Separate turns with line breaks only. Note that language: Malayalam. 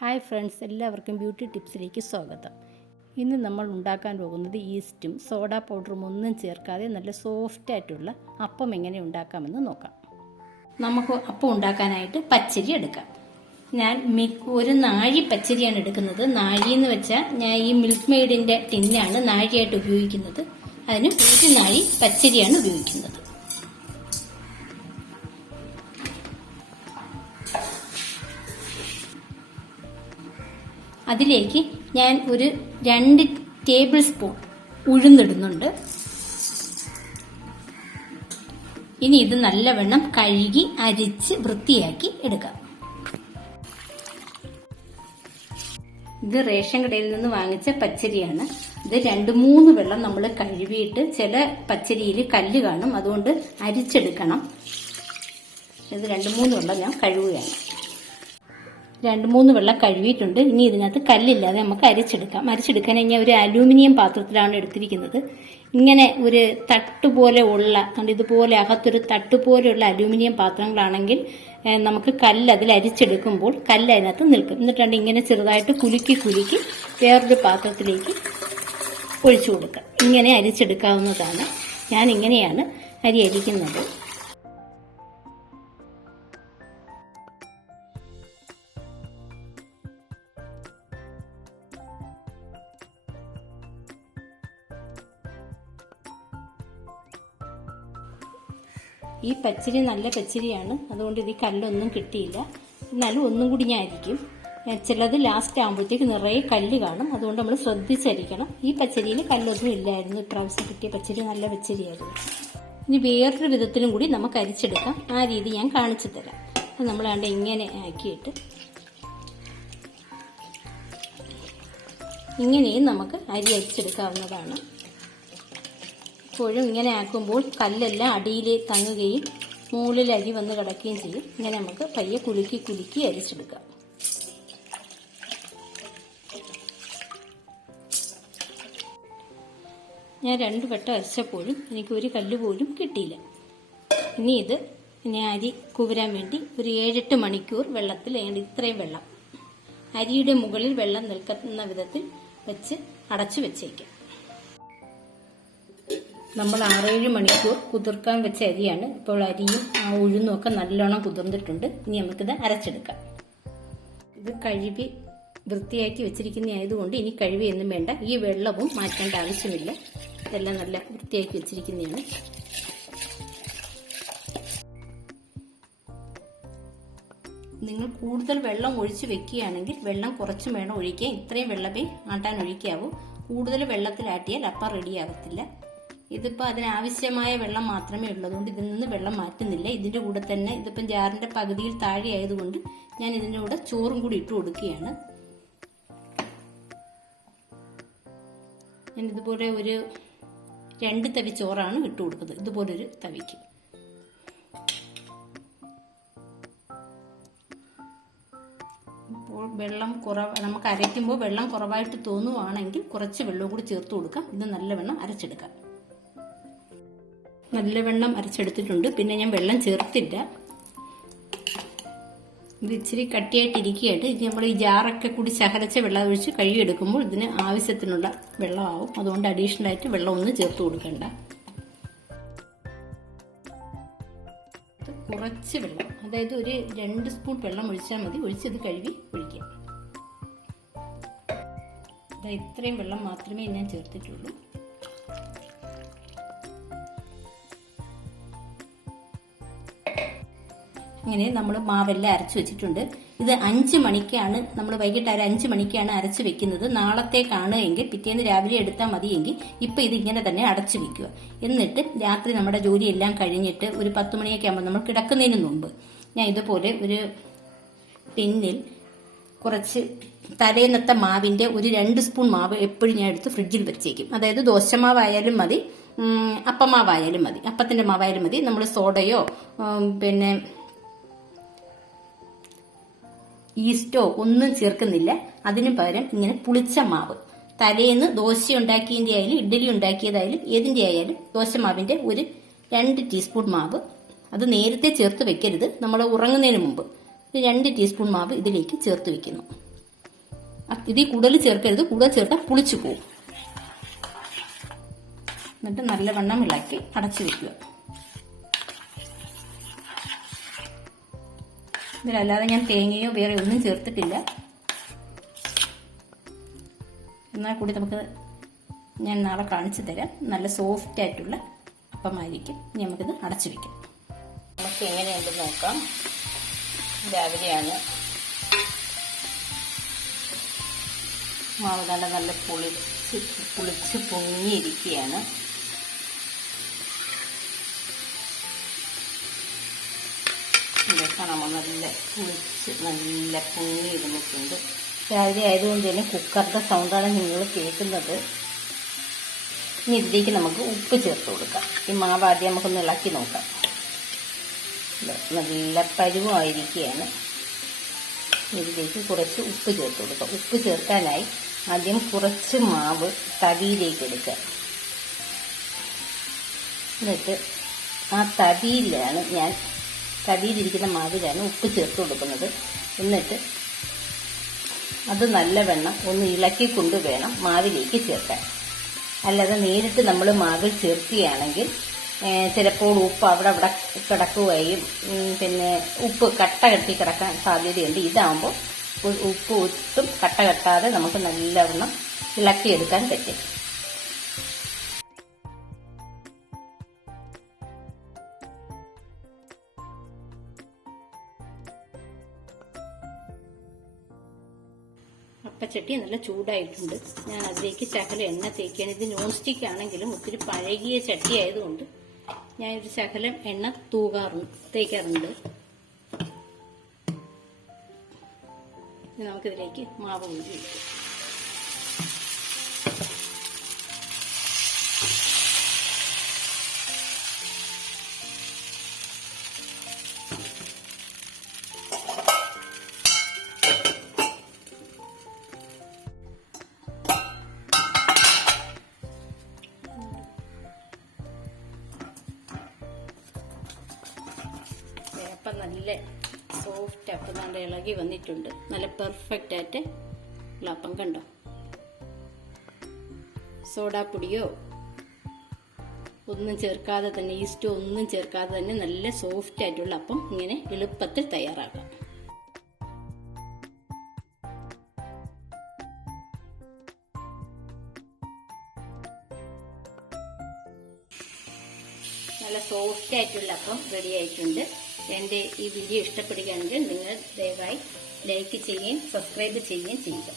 ഹായ് ഫ്രണ്ട്സ് എല്ലാവർക്കും ബ്യൂട്ടി ടിപ്സിലേക്ക് സ്വാഗതം. ഇന്ന് നമ്മൾ ഉണ്ടാക്കാൻ പോകുന്നത് ഈസ്റ്റും സോഡ പൗഡറും ഒന്നും ചേർക്കാതെ നല്ല സോഫ്റ്റ് ആയിട്ടുള്ള അപ്പം എങ്ങനെ ഉണ്ടാക്കാമെന്ന് നോക്കാം. നമുക്ക് അപ്പം ഉണ്ടാക്കാനായിട്ട് പച്ചരി എടുക്കാം. ഞാൻ ഒരു നാഴി പച്ചരിയാണ് എടുക്കുന്നത്. നാഴി എന്ന് വെച്ചാൽ ഞാൻ ഈ മിൽക്ക് മെയ്ഡിന്റെ ടിന്നാണ് നാഴിയായിട്ട് ഉപയോഗിക്കുന്നത്. അതിന് ഒരു നാഴി പച്ചരിയാണ് ഉപയോഗിക്കുന്നത്. അതിലേക്ക് ഞാൻ ഒരു രണ്ട് ടേബിൾ സ്പൂൺ ഉഴുന്നിടുന്നുണ്ട്. ഇനി ഇത് നല്ലവണ്ണം കഴുകി അരിച്ച് വൃത്തിയാക്കി എടുക്കാം. ഇത് റേഷൻ കടയിൽ നിന്ന് വാങ്ങിച്ച പച്ചരിയാണ്. ഇത് രണ്ട് മൂന്ന് വെള്ളം നമ്മൾ കഴുകിയിട്ട് ചില പച്ചരിയിൽ കല്ല് കാണും. അതുകൊണ്ട് അരിച്ചെടുക്കണം. ഇത് രണ്ട് മൂന്ന് വെള്ളം ഞാൻ കഴുകുകയാണ്. രണ്ട് മൂന്ന് വെള്ളം കഴുകിയിട്ടുണ്ട്. ഇനി ഇതിനകത്ത് കല്ലില്ലാതെ നമുക്ക് അരിച്ചെടുക്കാം. അരിച്ചെടുക്കാൻ ഞാൻ ഒരു അലൂമിനിയം പാത്രത്തിലാണ് എടുത്തിരിക്കുന്നത്. ഇങ്ങനെ ഒരു തട്ടുപോലെ ഉള്ള കണ്ട് ഇതുപോലെ അകത്തൊരു തട്ടുപോലെയുള്ള അലൂമിനിയം പാത്രങ്ങളാണെങ്കിൽ നമുക്ക് കല്ല് അതിൽ അരിച്ചെടുക്കുമ്പോൾ കല്ല് അതിനകത്ത് നിൽക്കും. എന്നിട്ടാണ് ഇങ്ങനെ ചെറുതായിട്ട് കുലുക്കി കുലുക്കി വേറൊരു പാത്രത്തിലേക്ക് ഒഴിച്ചു കൊടുക്കുക ഇങ്ങനെ അരിച്ചെടുക്കാവുന്നതാണ്. ഞാൻ ഇങ്ങനെയാണ് അരി അരിക്കുന്നത്. ഈ പച്ചരി നല്ല പച്ചരിയാണ്. അതുകൊണ്ട് ഇത് കല്ലൊന്നും കിട്ടിയില്ല. എന്നാലും ഒന്നും കൂടി ഞാൻ അരിക്കും ചിലത് ലാസ്റ്റ് ആകുമ്പോഴത്തേക്ക് നിറയെ കല്ല് കാണും. അതുകൊണ്ട് നമ്മൾ ശ്രദ്ധിച്ചരിക്കണം ഈ പച്ചരിയിൽ കല്ലൊന്നും ഇല്ലായിരുന്നു. ഇപ്രാവശ്യം കിട്ടിയ പച്ചരി നല്ല പച്ചരിയായിരുന്നു. ഇനി വേറൊരു വിധത്തിലും കൂടി നമുക്ക് അരിച്ചെടുക്കാം. ആ രീതി ഞാൻ കാണിച്ചു തരാം. നമ്മൾ കണ്ട ഇങ്ങനെ ആക്കിയിട്ട്. ഇങ്ങനെയും നമുക്ക് അരി അരിച്ചെടുക്കാവുന്നതാണ്. എപ്പോഴും ഇങ്ങനെ ആക്കുമ്പോൾ കല്ലെല്ലാം അടിയിൽ തങ്ങുകയും മുകളിൽ അരി വന്ന് കിടക്കുകയും ചെയ്യും. ഇങ്ങനെ നമുക്ക് പയ്യെ കുലുക്കി കുലുക്കി അരിച്ചെടുക്കാം. ഞാൻ രണ്ട് വട്ടം അരച്ചപ്പോഴും എനിക്ക് ഒരു കല്ല് പോലും കിട്ടിയില്ല. ഇനി ഇത് ഇനി അരി കുവരാൻ വേണ്ടി ഒരു ഏഴെട്ട് മണിക്കൂർ വെള്ളത്തിൽ ഇത്രയും വെള്ളം. അരിയുടെ മുകളിൽ വെള്ളം നിൽക്കുന്ന വിധത്തിൽ വെച്ച് അടച്ചു വെച്ചേക്കാം. നമ്മൾ ആറേഴ് മണിക്കൂർ കുതിർക്കാൻ വെച്ച അരിയാണ്. ഇപ്പോൾ അരിയും ആ ഉഴുന്നും ഒക്കെ നല്ലോണം കുതിർന്നിട്ടുണ്ട്. ഇനി നമുക്കിത് അരച്ചെടുക്കാം. ഇത് കഴുകി വൃത്തിയാക്കി വെച്ചിരിക്കുന്ന ആയതുകൊണ്ട് ഇനി കഴുകിയൊന്നും വേണ്ട. ഈ വെള്ളവും മാറ്റേണ്ട ആവശ്യമില്ല. ഇതെല്ലാം നല്ല വൃത്തിയാക്കി വെച്ചിരിക്കുന്നതാണ്. നിങ്ങൾ കൂടുതൽ വെള്ളം ഒഴിച്ച് വെക്കുകയാണെങ്കിൽ വെള്ളം കുറച്ചും വേണം ഒഴിക്കാൻ. ഇത്രയും വെള്ളമേ ആട്ടാൻ ഒഴിക്കാവൂ. കൂടുതൽ വെള്ളത്തിലാട്ടിയാൽ അപ്പം റെഡിയാകത്തില്ല ഇതിപ്പോൾ അതിനാവശ്യമായ വെള്ളം മാത്രമേ ഉള്ളൂ. അതുകൊണ്ട് ഇതിൽ നിന്ന് വെള്ളം മാറ്റുന്നില്ല. ഇതിന്റെ കൂടെ തന്നെ ഇതിപ്പം ജാറിന്റെ പകുതിയിൽ താഴെ ആയതുകൊണ്ട് ഞാൻ ഇതിന്റെ കൂടെ ചോറും കൂടി ഇട്ട് കൊടുക്കുകയാണ്. ഞാൻ ഇതുപോലെ ഒരു രണ്ട് തവി ചോറാണ് ഇട്ട് കൊടുക്കുന്നത്. ഇതുപോലൊരു തവിക്ക്. ഇപ്പോൾ വെള്ളം കുറവ് നമുക്ക് അരയ്ക്കുമ്പോൾ വെള്ളം കുറവായിട്ട് തോന്നുവാണെങ്കിൽ കുറച്ച് വെള്ളവും കൂടി ചേർത്ത് കൊടുക്കാം. ഇത് നല്ലവണ്ണം അരച്ചെടുക്കാം. നല്ലവണ്ണം അരച്ചെടുത്തിട്ടുണ്ട്. പിന്നെ ഞാൻ വെള്ളം ചേർത്തില്ല. ഇത് ഇച്ചിരി കട്ടിയായിട്ടിരിക്കുകയായിട്ട് ഇത് നമ്മൾ ഈ ജാറൊക്കെ കൂടി ശകലച്ച വെള്ളം ഒഴിച്ച് കഴുകിയെടുക്കുമ്പോൾ ഇതിന് ആവശ്യത്തിനുള്ള വെള്ളമാവും. അതുകൊണ്ട് അഡീഷണൽ ആയിട്ട് വെള്ളം ഒന്നും ചേർത്ത് കൊടുക്കണ്ട. കുറച്ച് വെള്ളം. അതായത് ഒരു രണ്ട് സ്പൂൺ വെള്ളം ഒഴിച്ചാൽ മതി. ഒഴിച്ചത് കഴുകി ഒഴിക്കാം ഇതാ ഇത്രയും വെള്ളം മാത്രമേ ഞാൻ ചേർത്തിട്ടുള്ളൂ. ഇങ്ങനെ നമ്മൾ മാവെല്ലാം അരച്ചു വെച്ചിട്ടുണ്ട്. ഇത് അഞ്ച് മണിക്കാണ് നമ്മൾ വൈകിട്ട് ഒരു അഞ്ച് മണിക്കാണ് അരച്ചു വെക്കുന്നത്. നാളത്തേക്കാണ് എങ്കിൽ പിറ്റേന്ന് രാവിലെ എടുത്താൽ മതിയെങ്കിൽ ഇപ്പം ഇങ്ങനെ തന്നെ അടച്ചു വെക്കുക. എന്നിട്ട് രാത്രി നമ്മുടെ ജോലിയെല്ലാം കഴിഞ്ഞിട്ട് ഒരു പത്ത് മണിയൊക്കെ ആകുമ്പോൾ നമ്മൾ കിടക്കുന്നതിന് മുമ്പ് ഞാൻ ഇതുപോലെ ഒരു പിന്നിൽ കുറച്ച് തലേന്നത്തെ മാവിന്റെ ഒരു രണ്ട് സ്പൂൺ മാവ് എപ്പോഴും ഞാൻ എടുത്ത് ഫ്രിഡ്ജിൽ വെച്ചേക്കും. അതായത് ദോശമാവായാലും മതി അപ്പമാവായാലും മതി അപ്പത്തിന്റെ മാവായാലും മതി. നമ്മൾ സോഡയോ പിന്നെ ഈസ്റ്റോ ഒന്നും ചേർക്കുന്നില്ല. അതിനു പകരം ഇങ്ങനെ പുളിച്ച മാവ്. തലേന്ന് ദോശ ഉണ്ടാക്കിയതിന്റെ ആയാലും ഇഡ്ഡലി ഉണ്ടാക്കിയതായാലും ഏതിന്റെ ആയാലും ദോശമാവിന്റെ ഒരു രണ്ട് ടീസ്പൂൺ മാവ്. അത് നേരത്തെ ചേർത്ത് വെക്കരുത്. നമ്മൾ ഉറങ്ങുന്നതിന് മുമ്പ്. രണ്ട് ടീസ്പൂൺ മാവ് ഇതിലേക്ക് ചേർത്ത് വെക്കുന്നു. ഇതിൽ കൂടുതൽ ചേർക്കരുത്. കൂടുതൽ ചേർത്താൽ പുളിച്ചു പോകും എന്നിട്ട് നല്ലവണ്ണം ഇളക്കി അടച്ചു വെക്കുക. ഇതിലല്ലാതെ ഞാൻ തേങ്ങയോ വേറെ ഒന്നും ചേർത്തിട്ടില്ല. എന്നാൽ കൂടി നമുക്ക് ഞാൻ നാളെ കാണിച്ചു തരാം. നല്ല സോഫ്റ്റ് ആയിട്ടുള്ള അപ്പമായിരിക്കും. ഇനി നമുക്കിത് അടച്ചു വെക്കാം. നമുക്ക് എങ്ങനെയുണ്ട് നോക്കാം. രാവിലെയാണ് മാവ് നല്ല നല്ല പുളിച്ച് പുളിച്ച് പൊങ്ങിയിരിക്കുകയാണ്. ഇതൊക്കെ നമ്മൾ നല്ല കുളിച്ച് നല്ല പൊങ്ങി ഇരുന്നിട്ടുണ്ട്. രാവിലെ ആയതുകൊണ്ട് തന്നെ കുക്കറിന്റെ സൗണ്ടാണ് നിങ്ങൾ കേൾക്കുന്നത്. ഇനി ഇതിലേക്ക് നമുക്ക് ഉപ്പ് ചേർത്ത് കൊടുക്കാം. ഈ മാവ് ആദ്യം നമുക്കൊന്ന് ഇളക്കി നോക്കാം. നല്ല പരുവമായിരിക്കുകയാണ് ഇതിലേക്ക് കുറച്ച് ഉപ്പ് ചേർത്ത് കൊടുക്കാം. ഉപ്പ് ചേർക്കാനായി ആദ്യം കുറച്ച് മാവ് തവിയിലേക്ക് എടുക്കുക. എന്നിട്ട് ആ തവിയിലാണ് ഞാൻ തവിയിലിരിക്കുന്ന മാവിലാണ് ഉപ്പ് ചേർത്ത് കൊടുക്കുന്നത്. എന്നിട്ട് അത് നല്ലവണ്ണം ഒന്ന് ഇളക്കിക്കൊണ്ട് വേണം മാവിലേക്ക് ചേർക്കാൻ. അല്ലാതെ നേരിട്ട് നമ്മൾ മാവിൽ ചേർക്കുകയാണെങ്കിൽ ചിലപ്പോൾ ഉപ്പ് അവിടെ അവിടെ കിടക്കുകയും പിന്നെ ഉപ്പ് കട്ട കെട്ടി കിടക്കാൻ സാധ്യതയുണ്ട്. ഇതാകുമ്പോൾ ഉപ്പ് ഒട്ടും കട്ട കെട്ടാതെ നമുക്ക് നല്ലവണ്ണം ഇളക്കിയെടുക്കാൻ പറ്റും. അപ്പച്ചട്ടി നല്ല ചൂടായിട്ടുണ്ട്. ഞാൻ അതിലേക്ക് ശകല എണ്ണ തേക്കുകയാണ്. ഇത് നോൺ സ്റ്റിക്ക് ആണെങ്കിലും ഒത്തിരി പഴകിയ ചട്ടി ആയതുകൊണ്ട് ഞാൻ ഒരു ശകലം എണ്ണ തൂകാറുണ്ട് തേക്കാറുണ്ട്. നമുക്കിതിലേക്ക് മാവ് ഊരി നല്ല സോഫ്റ്റ് അപ്പം നല്ല ഇളകി വന്നിട്ടുണ്ട്. നല്ല പെർഫെക്റ്റ് ആയിട്ട് ഉള്ള അപ്പം കണ്ടോ? സോഡാപ്പൊടിയോ ഒന്നും ചേർക്കാതെ തന്നെ ഈസ്റ്റോ ഒന്നും ചേർക്കാതെ തന്നെ നല്ല സോഫ്റ്റ് ആയിട്ടുള്ള അപ്പം ഇങ്ങനെ എളുപ്പത്തിൽ തയ്യാറാക്കാം. നല്ല സോഫ്റ്റ് ആയിട്ടുള്ള അപ്പം റെഡി ആയിട്ടുണ്ട്. എന്റെ ഈ വീഡിയോ ഇഷ്ടപ്പെടുകയാണെങ്കിൽ നിങ്ങൾ ദയവായി ലൈക്ക് ചെയ്യുകയും സബ്സ്ക്രൈബ് ചെയ്യുകയും ചെയ്യുക.